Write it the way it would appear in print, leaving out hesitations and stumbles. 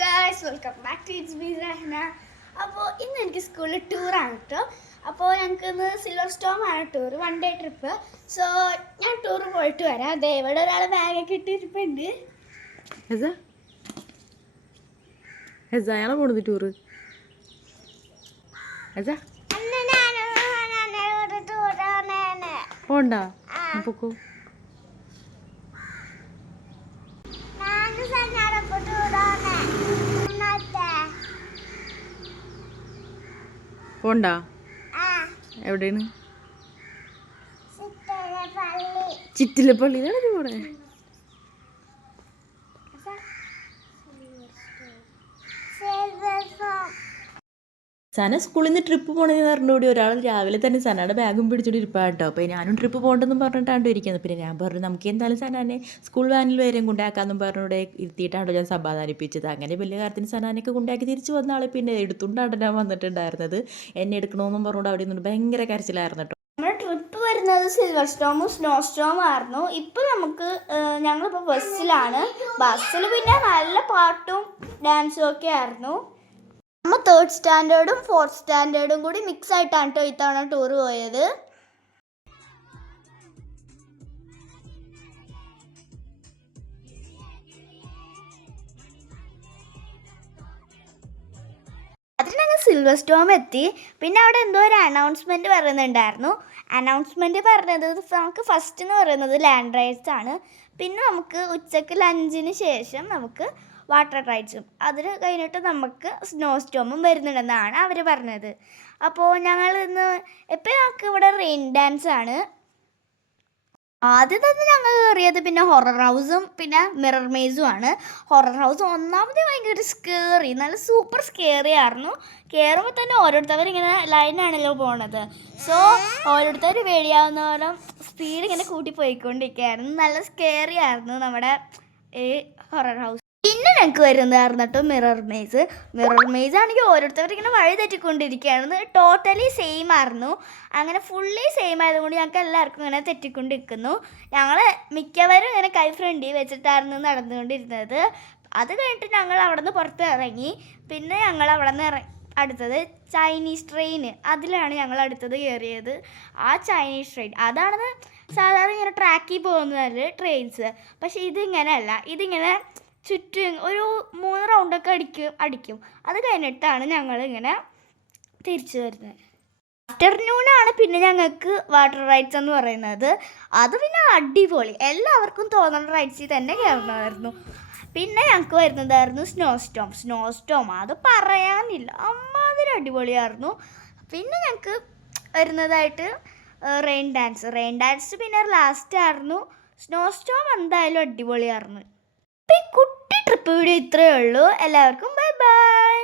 Guys welcome back to it's me Rahna. അപ്പോൾ ഇന്ന് എനിക്ക് സ്കൂളിൽ ടൂറാണ് കേട്ടോ. അപ്പോൾ ഞങ്ങൾക്ക് ഇന്ന് സിൽവർ സ്റ്റോം ആണ് ടൂർ, 1 ഡേ ട്രിപ്പ്. സോ ഞാൻ ടൂർ പോയിട്ട് വരാം. ദേ ഇവിടെ ഒരാൾ ബാഗൊക്കെ ഇട്ടിരിപ്പുണ്ട്. ഹെസായാണ് പോണത് ടൂറ്. പോണ്ട പൊക്കോ. പോണ്ട എവിടെയാണ്? ചിറ്റിലെ പള്ളിയിലാണ് പോണേ. സന സ്കൂളിൽ നിന്ന് ട്രിപ്പ് പോകണമെന്ന് പറഞ്ഞുകൂടി ഒരാൾ രാവിലെ തന്നെ സനയുടെ ബാഗും പിടിച്ചിട്ട് ഇരിപ്പാണ് കേട്ടോ. അപ്പോൾ ഞാനും ട്രിപ്പ് പോകണ്ടെന്നും പറഞ്ഞിട്ടാണ് ഇരിക്കുന്നത്. പിന്നെ ഞാൻ പറഞ്ഞു നമുക്ക് എന്തായാലും സനാനെ സ്കൂൾ വാനിൽ വരെയും കൊണ്ടാക്കാമെന്നും പറഞ്ഞൂടെ ഇരുത്തിയിട്ടാണോ ഞാൻ സമാധാനിപ്പിച്ചത്. അങ്ങനെ വലിയ കാര്യത്തിന് സനാനൊക്കെ കൊണ്ടാക്കി തിരിച്ച് വന്ന ആൾ പിന്നെ എടുത്തുകൊണ്ടാണ് ഞാൻ വന്നിട്ടുണ്ടായിരുന്നത്. എന്നെ എടുക്കണമെന്നും പറഞ്ഞുകൊണ്ട് അവിടെ നിന്നുകൊണ്ട് ഭയങ്കര കരച്ചിലായിരുന്നു കേട്ടോ. നമ്മുടെ ട്രിപ്പ് വരുന്നത് സിൽവർ സ്റ്റോമും സ്നോ സ്റ്റോം ആയിരുന്നു. ഇപ്പോൾ ഞങ്ങളിപ്പോൾ ബസ്സിലാണ്. ബസ്സിൽ പിന്നെ നല്ല പാട്ടും ഡാൻസും ഒക്കെ ആയിരുന്നു. നമ്മൾ 3rd സ്റ്റാൻഡേർഡും 4th സ്റ്റാൻഡേർഡും കൂടി മിക്സ് ആയിട്ടാണ് കേട്ടോ ഇത്തവണ ടൂർ പോയത്. അതിൽ ഞങ്ങൾ സിൽവർ സ്റ്റോം എത്തി. പിന്നെ അവിടെ എന്തോ ഒരു അനൗൺസ്മെൻറ്റ് പറയുന്നുണ്ടായിരുന്നു. അനൗൺസ്മെൻറ്റ് പറഞ്ഞത് നമുക്ക് ഫസ്റ്റ് എന്ന് പറയുന്നത് ലാൻഡ് റൈഡ്സ് ആണ്. പിന്നെ നമുക്ക് ഉച്ചയ്ക്ക് ലഞ്ചിന് ശേഷം നമുക്ക് വാട്ടർ റൈഡ്സും, അതിന് കഴിഞ്ഞിട്ട് നമുക്ക് സ്നോ സ്റ്റോമും വരുന്നുണ്ടെന്നാണ് അവർ പറഞ്ഞത്. അപ്പോൾ ഞങ്ങൾ ഇപ്പോൾ ഞങ്ങൾക്ക് ഇവിടെ റെയിൻ ഡാൻസ് ആണ് ആദ്യം തന്നെ ഞങ്ങൾ കയറിയത്. പിന്നെ ഹൊറർ ഹൗസും പിന്നെ മിറർ മേസും ആണ്. ഹൊറർ ഹൗസ് ഒന്നാമത് ഭയങ്കര സ്കേറി, നല്ല സൂപ്പർ സ്കേറി ആയിരുന്നു. കയറുമ്പോൾ തന്നെ ഓരോരുത്തവരിങ്ങനെ ലൈനാണല്ലോ പോണത്. സോ ഓരോരുത്തർ പേടിയാവുന്ന പോലെ സ്പീഡ് ഇങ്ങനെ കൂട്ടി പോയിക്കൊണ്ടിരിക്കുകയായിരുന്നു. നല്ല സ്കേറി ആയിരുന്നു നമ്മുടെ ഈ ഹൊറർ ഹൗസ്. പിന്നെ ഞങ്ങൾക്ക് വരുന്നതായിരുന്നു കേട്ടോ മിറർ മേസ്. മിറർ മേസ് ആണെങ്കിൽ ഓരോരുത്തരിങ്ങനെ വഴി തെറ്റിക്കൊണ്ടിരിക്കുകയായിരുന്നു. ടോട്ടലി സെയിം ആയിരുന്നു. അങ്ങനെ ഫുള്ളി സെയിം ആയതുകൊണ്ട് ഞങ്ങൾക്ക് എല്ലാവർക്കും ഇങ്ങനെ തെറ്റിക്കൊണ്ടിരിക്കുന്നു. ഞങ്ങൾ മിക്കവരും ഇങ്ങനെ കൈ ഫ്രണ്ടിൽ വെച്ചിട്ടായിരുന്നു നടന്നുകൊണ്ടിരുന്നത്. അത് കഴിഞ്ഞിട്ട് ഞങ്ങൾ അവിടെ നിന്ന് പുറത്ത് ഇറങ്ങി. പിന്നെ ഞങ്ങൾ അവിടെ നിന്ന് അടുത്തത് ചൈനീസ് ട്രെയിൻ, അതിലാണ് ഞങ്ങൾ അടുത്തത് കയറിയത്. ആ ചൈനീസ് ട്രെയിൻ അതാണ് സാധാരണ ഇങ്ങനെ ട്രാക്കിൽ പോകുന്നത് ട്രെയിൻസ്. പക്ഷേ ഇതിങ്ങനെയല്ല. ഇതിങ്ങനെ ചുറ്റും ഒരു 3 റൗണ്ടൊക്കെ അടിക്കും. അത് കഴിഞ്ഞിട്ടാണ് ഞങ്ങളിങ്ങനെ തിരിച്ചു വരുന്നത്. ആഫ്റ്റർനൂണാണ് പിന്നെ ഞങ്ങൾക്ക് വാട്ടർ റൈഡ്സ് എന്ന് പറയുന്നത്. അത് പിന്നെ അടിപൊളി, എല്ലാവർക്കും തോന്നുന്ന റൈഡ്സിൽ തന്നെ കയറണമായിരുന്നു. പിന്നെ ഞങ്ങൾക്ക് വരുന്നതായിരുന്നു സ്നോ സ്റ്റോം. അത് പറയാനില്ല, അമ്മാതിരി അടിപൊളിയായിരുന്നു. പിന്നെ ഞങ്ങൾക്ക് വരുന്നതായിട്ട് റെയിൻ ഡാൻസ് പിന്നെ ലാസ്റ്റ് ആയിരുന്നു. സ്നോ സ്റ്റോം എന്തായാലും അടിപൊളിയായിരുന്നു. ഈ കുട്ടി ട്രിപ്പ് വീഡിയോ ഇത്രയേ ഉള്ളൂ. എല്ലാവർക്കും ബൈ ബൈ.